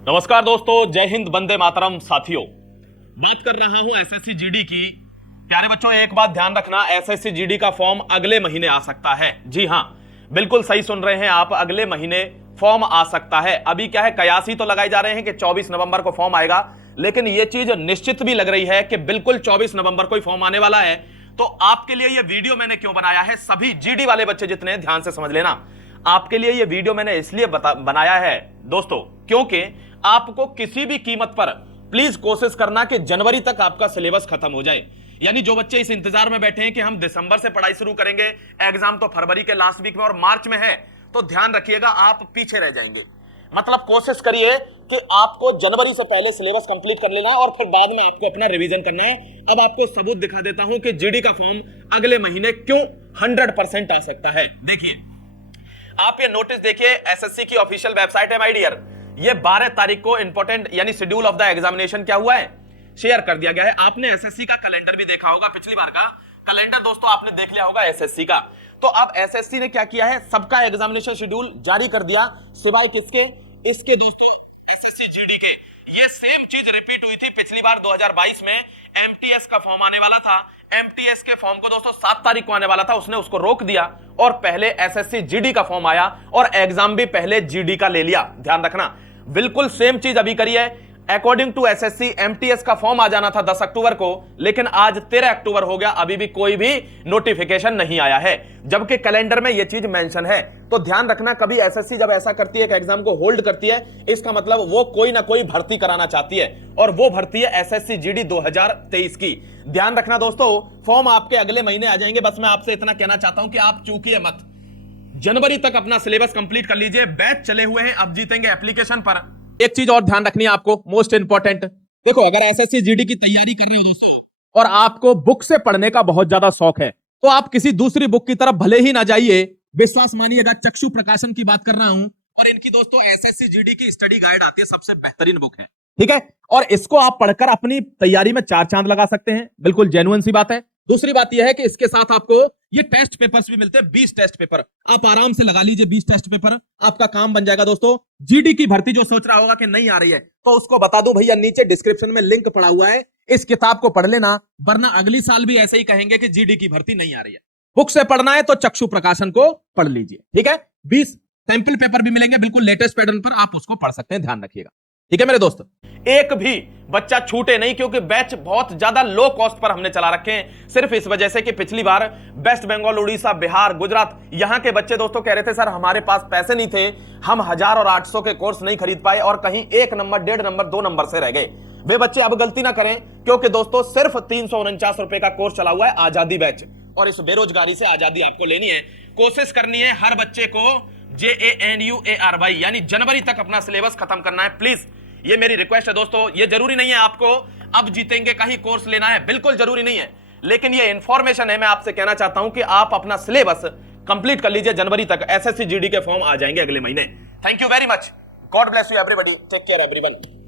नमस्कार दोस्तों, जय हिंद, वंदे मातरम। साथियों, बात कर रहा हूं एसएससी जीडी की। प्यारे बच्चों, एक बात ध्यान रखना, एसएससी जीडी का फॉर्म अगले महीने आ सकता है। जी हां, बिल्कुल सही सुन रहे हैं आप, अगले महीने फॉर्म आ सकता है। अभी क्या है, कयासी तो लगाए जा रहे हैं कि 24 नवंबर को फॉर्म आएगा, लेकिन यह चीज निश्चित भी लग रही है कि बिल्कुल 24 नवंबर को ही फॉर्म आने वाला है। तो आपके लिए यह वीडियो मैंने क्यों बनाया है, सभी जीडी वाले बच्चे जितने, ध्यान से समझ लेना। आपके लिए यह वीडियो मैंने इसलिए बनाया है दोस्तों, क्योंकि आपको किसी भी कीमत पर प्लीज कोशिश करना कि जनवरी तक आपका सिलेबस खत्म हो जाए। यानी जो बच्चे इस इंतजार में बैठे हैं कि हम दिसंबर से पढ़ाई शुरू करेंगे, एग्जाम तो फरवरी के लास्ट वीक में और मार्च में है, तो ध्यान रखिएगा, आप पीछे रह जाएंगे। मतलब कोशिश करिए कि आपको जनवरी से पहले सिलेबस कंप्लीट कर लेना है और फिर बाद में आपको अपना रिवीजन करना है। अब आपको सबूत दिखा देता हूं कि जीडी का फॉर्म अगले महीने क्यों 100% आ सकता है। देखिए, आप ये नोटिस देखिए, एसएससी की ऑफिशियल वेबसाइट है माय डियर। ये 12 तारीख को इंपॉर्टेंट यानी शेड्यूल ऑफ द एग्जामिनेशन क्या हुआ है, शेयर कर दिया गया है। आपने एसएससी का कैलेंडर भी देखा होगा, पिछली बार का कैलेंडर दोस्तों आपने देख लिया होगा एसएससी का। तो अब एसएससी ने क्या किया है, सबका एग्जामिनेशन शेड्यूल जारी कर दिया, सिवाय किसके, इसके दोस्तों, एसएससी जीडी के। ये सेम चीज रिपीट हुई थी पिछली बार 2022 में। एमटीएस का फॉर्म आने वाला था, एमटीएस के फॉर्म को दोस्तों 7 तारीख को आने वाला था, उसने उसको रोक दिया और पहले एसएससी जीडी का फॉर्म आया और एग्जाम भी पहले जीडी का ले लिया। ध्यान रखना, बिल्कुल सेम चीज अभी करी है। अकॉर्डिंग टू एसएससी एमटीएस का फॉर्म आ जाना था 10 अक्टूबर को, लेकिन आज 13 अक्टूबर हो गया, अभी भी कोई भी नोटिफिकेशन नहीं आया है, जबकि कैलेंडर में यह चीज मेंशन है। तो ध्यान रखना, कभी एसएससी जब ऐसा करती है कि एग्जाम को होल्ड करती है, इसका मतलब वो कोई ना कोई भर्ती कराना चाहती है, और वो भर्ती है एसएससी जीडी 2023 की। ध्यान रखना दोस्तों, फॉर्म आपके अगले महीने आ जाएंगे। बस मैं आपसे इतना कहना चाहता हूं कि आप चूकिए मत, जनवरी तक अपना सिलेबस कंप्लीट कर लीजिए। बैच चले हुए हैं, अब जीतेंगे एप्लीकेशन पर। एक चीज और ध्यान रखनी है आपको, मोस्ट इंपॉर्टेंट। देखो, अगर एसएससी जीडी की तैयारी कर रहे हो दोस्तों और आपको बुक से पढ़ने का बहुत ज्यादा शौक है, तो आप किसी दूसरी बुक की तरफ भले ही ना जाइए। विश्वास मानिएगा, चक्षु प्रकाशन की बात कर रहा हूं, और इनकी दोस्तों एसएससी जीडी की स्टडी गाइड आती है, सबसे बेहतरीन बुक है, ठीक है। और इसको आप पढ़कर अपनी तैयारी में 4 चांद लगा सकते हैं, बिल्कुल जेन्युइन सी बात है। दूसरी बात यह है कि इसके साथ आपको ये टेस्ट पेपर्स भी मिलते हैं, 20 टेस्ट पेपर। आप आराम से लगा लीजिए 20 टेस्ट पेपर, आपका काम बन जाएगा दोस्तों। जीडी की भर्ती जो सोच रहा होगा कि नहीं आ रही है, तो उसको बता दूं भैया, नीचे डिस्क्रिप्शन में लिंक पड़ा हुआ है, इस किताब को पढ़ लेना, वरना अगली साल भी ऐसे ही कहेंगे कि जीडी की भर्ती नहीं आ रही है। बुक से पढ़ना है तो चक्षु प्रकाशन को पढ़ लीजिए, ठीक है। 20 सैंपल पेपर भी मिलेंगे, बिल्कुल लेटेस्ट पैटर्न पर, आप उसको पढ़ सकते हैं, ध्यान रखिएगा, ठीक है मेरे दोस्त। एक भी बच्चा छूटे नहीं, क्योंकि बैच बहुत ज्यादा लो कॉस्ट पर हमने चला रखे हैं, सिर्फ इस वजह से कि पिछली बार वेस्ट बंगाल, उड़ीसा, बिहार, गुजरात, यहां के बच्चे दोस्तों कह रहे थे सर हमारे पास पैसे नहीं थे, हम 1000 और 800 के कोर्स नहीं खरीद पाए, और कहीं 1 नंबर, 1.5 नंबर, 2 नंबर से रह गए। वे बच्चे अब गलती ना करें, क्योंकि दोस्तों सिर्फ 349 रुपए का कोर्स चला हुआ है, आजादी बैच, और इस बेरोजगारी से आजादी आपको लेनी है। कोशिश करनी है हर बच्चे को JANUARY यानी जनवरी तक अपना सिलेबस खत्म करना है, प्लीज। ये मेरी रिक्वेस्ट है दोस्तों। ये जरूरी नहीं है आपको अब जीतेंगे का ही कोर्स लेना है, बिल्कुल जरूरी नहीं है, लेकिन ये इंफॉर्मेशन है, मैं आपसे कहना चाहता हूं कि आप अपना सिलेबस कंप्लीट कर लीजिए जनवरी तक। एसएससी जीडी के फॉर्म आ जाएंगे अगले महीने। Thank you very much, God bless you everybody, take care everyone.